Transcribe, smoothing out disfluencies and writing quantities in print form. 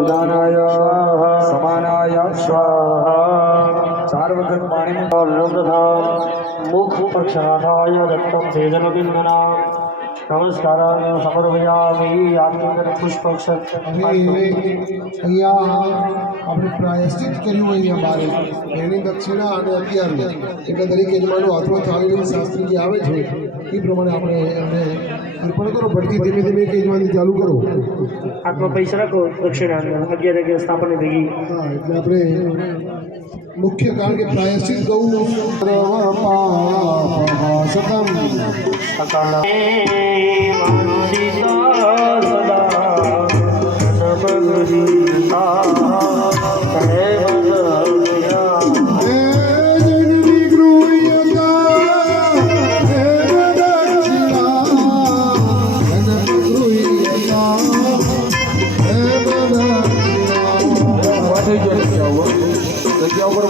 ઉદાનાય સમાનાય સ્વાહા 4 વખત પાણી મુખ પક્ષનાથાય દત્તમ સેજનબિંદુના નમસ્કારાય સમર્પયામિ આત્મગત પુષ્પક્ષત અહીંયા આપણે પ્રાયશ્ચિત કર્યું અહીંયા બારે એની દક્ષિણા અને અત્યારની એટલે દરેક યજમાનો હાથમાં ચાલીને શાસ્ત્રી જે આવે છે એ પ્રમાણે આપણે એમને અર્પણ કરો. ભટકી ધીમે ધીમે એક યજમાની ચાલુ કરો. હાથમાં પૈસા રાખો દક્ષિણા 11 વાગે સ્થાપન થઈ. હા, એટલે આપણે મુખ્ય કારણ કે પ્રાયશ્ચિત ગૌ સતમ જગ્યા ઉપર